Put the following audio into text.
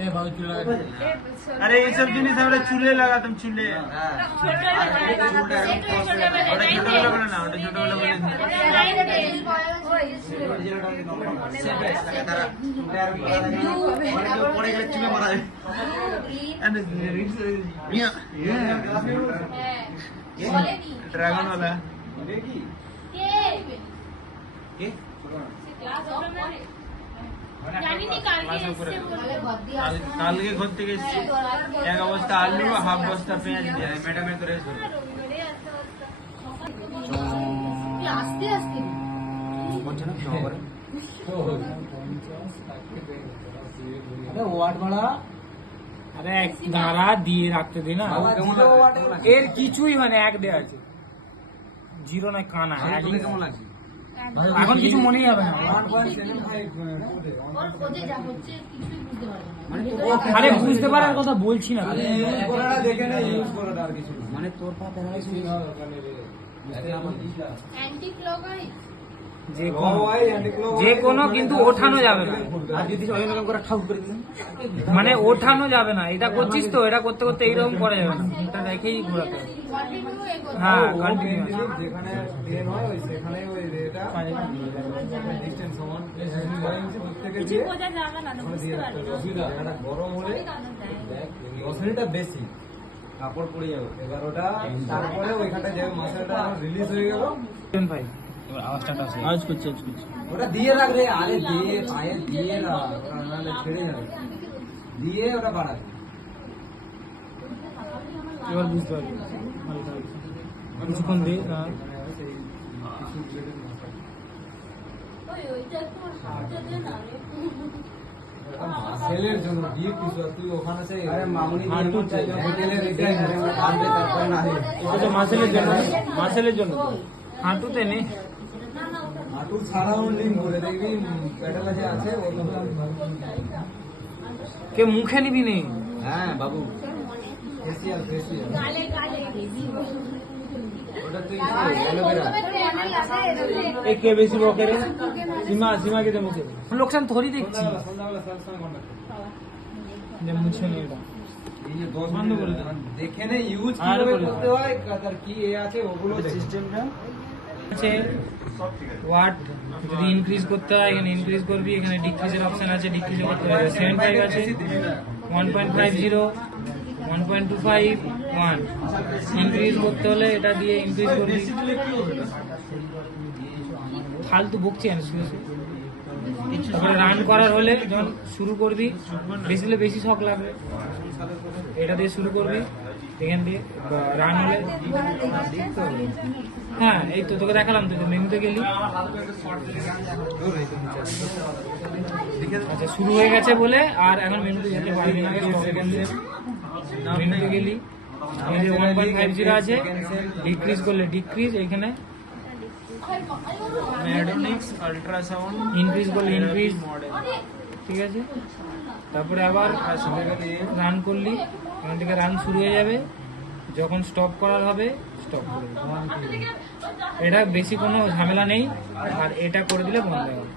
अरे ये सब जिनिस আমরা চুলে লাগাতাম চুলে ছোটবেলা বলে না ওটা ছোটবেলা বলে পরে গেলে চুলে মারা যায় ড্রাগন वाला কালকে ঘর থেকে এক বস্তা আলু হাফ বস্তা পেঁয়াজ দিয়ে ম্যাডামের করে আরে দাঁড়া দিয়ে রাখতে দিই না এর কিছুই মানে এক দেয়া আছে জিরো নয় কানা কেমন লাগছে এখন কিছু মনেই হবে না আরে বুঝতে পারার কথা বলছি না মানে তোর যে কোনো কিন্তু ওঠানো যাবে না মানে ওঠানো যাবে না এটা করছিস তো এটা করতে করতে এইরকম করা যাবে না এটা রেখেই ঘোরাতে হ্যাঁ কন্টিনিউ গরম হলে 10 মিনিট বেশি কাপড় পড়ে যাবে 11টা তারপরে ওইখানটা যাবে মশলাটা রিলিজ হয়ে গেল ভাই আওয়াজ করছে ওটা দিয়ে রাখ রে আরে দিয়ে পায়ে দিয়ে রাখ নাহলে ছেড়ে যাবে দিয়ে ওটা বাড়াবে এবার বুঝতে পারবি কিছুক্ষণ দিয়ে মাসেলের জন্য দিয়ে কিছু তুই ওখানে সেই মামুনি হোটেলের এটাই বাঁধবে তারপরে না এটা মাসেলের জন্য হাঁটুতে নেই হাঁটুর সারাউন্ডিং করে দেখবি প্যাডেলা যে আছে কে মুখে নিবি নেই হ্যাঁ বাবু ফেসিয়াল ওটা তুই অ্যালোভেরা কে বেশি বকে রে সীমা কে মুখে লোকসান থরি দেখছি যে মুছে নেই এটা দেখে নে ইউজ কিভাবে করতে হয় তার কি এ আছে ওগুলো সিস্টেমটা আছে ওয়াট যদি ইনক্রিজ করতে হয় এখানে ইনক্রিজ করবি এখানে ডিক্রিজের অপশন আছে ডিক্রিজ করতে হবে 75 আছে 1.50 1.25 1 ইনক্রিজ করতে হলে এটা দিয়ে ইনক্রিজ করবি ফালতু বকছি তারপরে রান করার হলে যখন শুরু করবি বেশি শক লাগবে এটা দিয়ে শুরু করবি এখান দিয়ে রান হলে হ্যাঁ এই তো তোকে দেখালাম তো মেনুতে গেলি আচ্ছা শুরু হয়ে গেছে বলে আর এখন মেনুতে যেতে পারবি না মেনুতে গেলি 1.50 আছে ডিক্রিজ করলে ডিক্রিজ এখানে ম্যাডোনিক্স আল্ট্রাসাউন্ড ইনক্রিজ করলে ইনক্রিজ ঠিক আছে তারপরে আবার রান করলি এখান থেকে রান শুরু হয়ে যাবে যখন স্টপ করার হবে স্টপ করে এটা বেশি কোনো ঝামেলা নেই আর এটা করে দিলে বন্ধ হবে